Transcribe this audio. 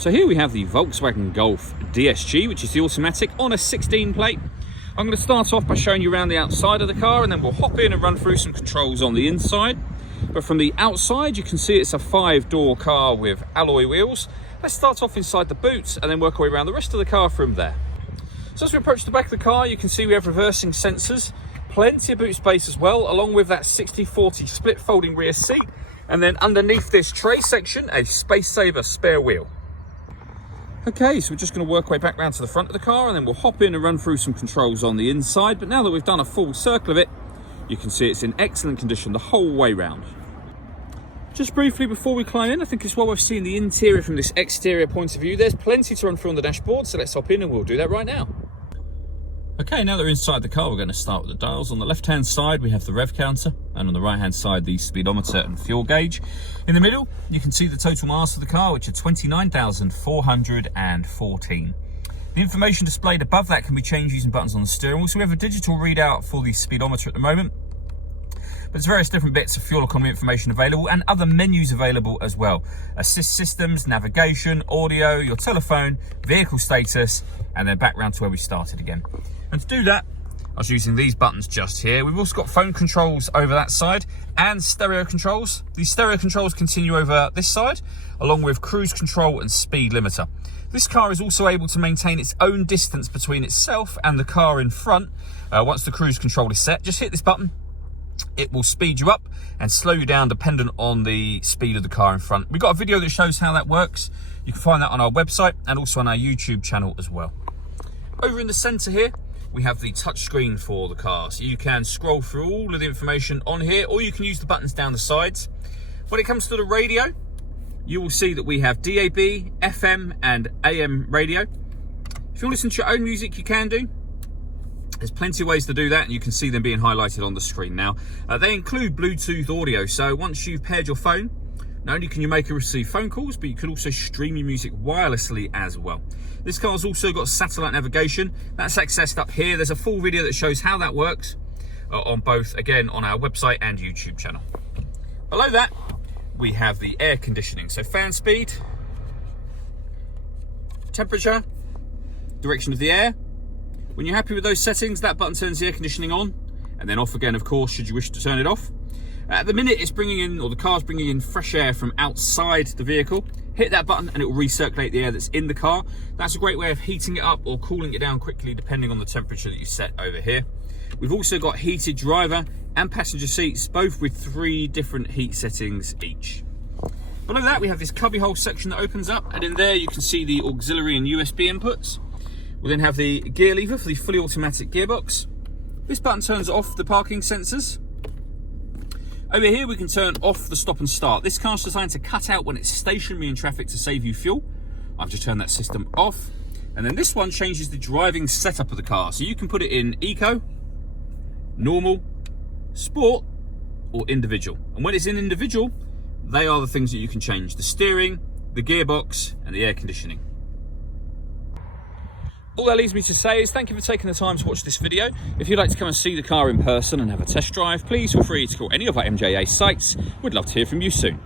So here we have the Volkswagen Golf DSG, which is the automatic on a 16 plate. I'm going to start off by showing you around the outside of the car, and then we'll hop in and run through some controls on the inside. But from the outside, you can see it's a 5-door car with alloy wheels. Let's start off inside the boot and then work our way around the rest of the car from there. So as we approach the back of the car, you can see we have reversing sensors, plenty of boot space as well, along with that 60/40 split folding rear seat. And then underneath this tray section, a space saver spare wheel. Okay, so we're just going to work our way back round to the front of the car, and then we'll hop in and run through some controls on the inside. But now that we've done a full circle of it, you can see it's in excellent condition the whole way round. Just briefly before we climb in, I think it's well worth seeing the interior from this exterior point of view. There's plenty to run through on the dashboard, so let's hop in and we'll do that right now. Okay, now that we're inside the car, we're going to start with the dials. On the left-hand side, we have the rev counter, and on the right-hand side, the speedometer and fuel gauge. In the middle, you can see the total miles for the car, which are 29,414. The information displayed above that can be changed using buttons on the steering wheel. So we have a digital readout for the speedometer at the moment. But there's various different bits of fuel economy information available and other menus available as well. Assist systems, navigation, audio, your telephone, vehicle status, and then back round to where we started again. And to do that, I was using these buttons just here. We've also got phone controls over that side and stereo controls. These stereo controls continue over this side, along with cruise control and speed limiter. This car is also able to maintain its own distance between itself and the car in front. Once the cruise control is set, just hit this button. It will speed you up and slow you down dependent on the speed of the car in front. We've got a video that shows how that works. You can find that on our website and also on our YouTube channel as well. Over in the center here, we have the touch screen for the car. So you can scroll through all of the information on here, or you can use the buttons down the sides. When it comes to the radio, you will see that we have DAB, FM and AM radio. If you listen to your own music, you can do. There's plenty of ways to do that, and you can see them being highlighted on the screen now. They include Bluetooth audio, so once you've paired your phone, not only can you make and receive phone calls, but you can also stream your music wirelessly as well. This car's also got satellite navigation. That's accessed up here. There's a full video that shows how that works on both, again, on our website and YouTube channel. Below that, we have the air conditioning. So fan speed, temperature, direction of the air. When you're happy with those settings, that button turns the air conditioning on and then off again, of course, should you wish to turn it off. At the minute, it's bringing in, or the car's bringing in fresh air from outside the vehicle. Hit that button and it will recirculate the air that's in the car. That's a great way of heating it up or cooling it down quickly, depending on the temperature that you set over here. We've also got heated driver and passenger seats, both with 3 different heat settings each. Below that, we have this cubbyhole section that opens up, and in there you can see the auxiliary and USB inputs. We'll then have the gear lever for the fully automatic gearbox. This button turns off the parking sensors. Over here we can turn off the stop and start. This car's designed to cut out when it's stationary in traffic to save you fuel. I've just turned that system off. And then this one changes the driving setup of the car. So you can put it in eco, normal, sport, or individual. And when it's in individual, they are the things that you can change: the steering, the gearbox, and the air conditioning. All that leaves me to say is thank you for taking the time to watch this video. If you'd like to come and see the car in person and have a test drive, please feel free to call any of our MJA sites. We'd love to hear from you soon.